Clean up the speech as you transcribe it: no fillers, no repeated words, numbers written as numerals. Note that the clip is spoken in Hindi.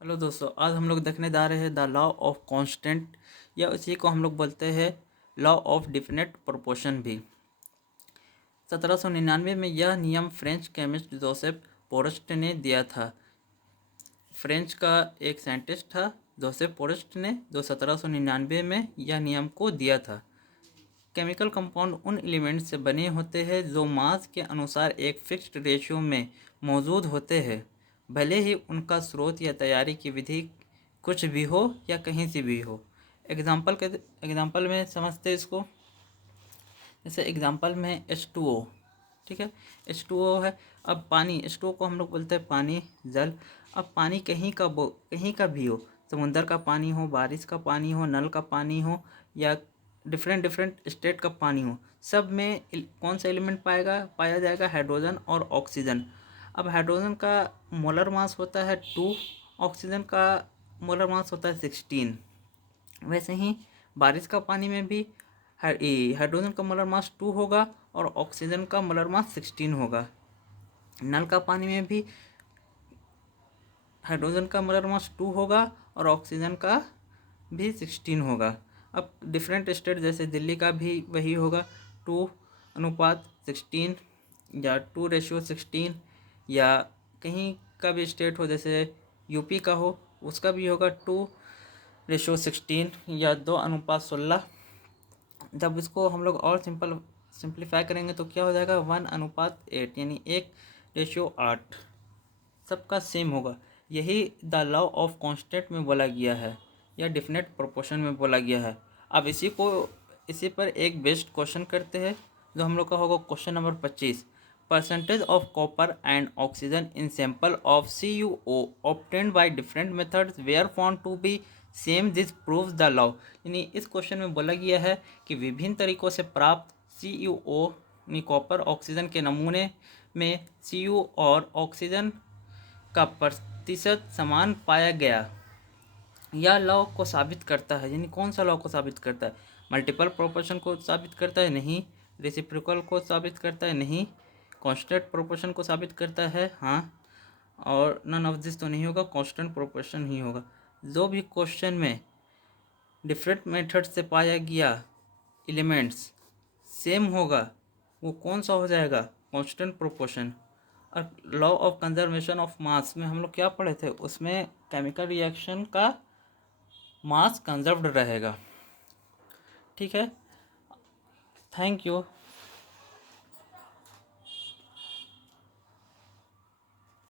हेलो दोस्तों, आज हम लोग देखने जा रहे हैं द लॉ ऑफ कांस्टेंट, या इसी को हम लोग बोलते हैं लॉ ऑफ डेफिनेट प्रोपोर्शन भी। 1799 में यह नियम फ्रेंच केमिस्ट जोसेफ पोरस्ट ने दिया था। फ्रेंच का एक साइंटिस्ट था जोसेफ पोरस्ट ने, जो 1799 में यह नियम को दिया था। केमिकल कंपाउंड उन एलिमेंट से बने होते हैं जो मास के अनुसार एक फिक्स्ड रेशियो में मौजूद होते हैं, भले ही उनका स्रोत या तैयारी की विधि कुछ भी हो या कहीं से भी हो। एग्जाम्पल में समझते इसको। जैसे एग्जाम्पल में H2O, ठीक है। H2O है। अब पानी, H2O को हम लोग बोलते हैं पानी, जल। अब पानी कहीं का भी हो, समुंदर का पानी हो, बारिश का पानी हो, नल का पानी हो, या डिफरेंट डिफरेंट स्टेट का पानी हो, सब में कौन सा एलिमेंट पाया जाएगा? हाइड्रोजन और ऑक्सीजन। अब हाइड्रोजन का मोलर मास होता है 2, ऑक्सीजन का मोलर मास होता है 16। वैसे ही बारिश का पानी में भी हाइड्रोजन का मोलर मास 2 होगा और ऑक्सीजन का मोलर मास 16 होगा। नल का पानी में भी हाइड्रोजन का मोलर मास 2 होगा और ऑक्सीजन का भी 16 होगा। अब डिफरेंट स्टेट जैसे दिल्ली का भी वही होगा, 2:16 या 2:16, या कहीं का भी स्टेट हो जैसे यूपी का हो, उसका भी होगा 2:16 या 2:16। जब इसको हम लोग और सिंप्लीफाई करेंगे तो क्या हो जाएगा? 1:8, यानी 1:8। सबका सेम होगा। यही द लॉ ऑफ कांस्टेंट में बोला गया है, या डेफिनेट प्रोपोर्शन में बोला गया है। अब इसी पर एक बेस्ट क्वेश्चन करते हैं, जो हम लोग का होगा question number 25। Percentage of copper and oxygen in sample of CuO obtained by different methods were found to be same, this proves the law. यानी इस क्वेश्चन में बोला गया है कि विभिन्न तरीकों से प्राप्त CuO यानी कॉपर ऑक्सीजन के नमूने में Cu और ऑक्सीजन का प्रतिशत समान पाया गया। यह लॉ को साबित करता है, यानी कौन सा लॉ को साबित करता है? मल्टीपल प्रोपोर्शन को साबित करता है? नहीं। रेसिप्रोकल को साबित करता है? नहीं। कांस्टेंट प्रोपोर्शन को साबित करता है? हाँ। और नन ऑफ दिस तो नहीं होगा, कांस्टेंट प्रोपोर्शन ही होगा। जो भी क्वेश्चन में डिफरेंट मेथड से पाया गया एलिमेंट्स सेम होगा, वो कौन सा हो जाएगा? Constant proportion. और law of conservation of mass में हम लोग क्या पढ़े थे? उसमें केमिकल रिएक्शन का मास कंजर्व्ड रहेगा। ठीक है, थैंक यू।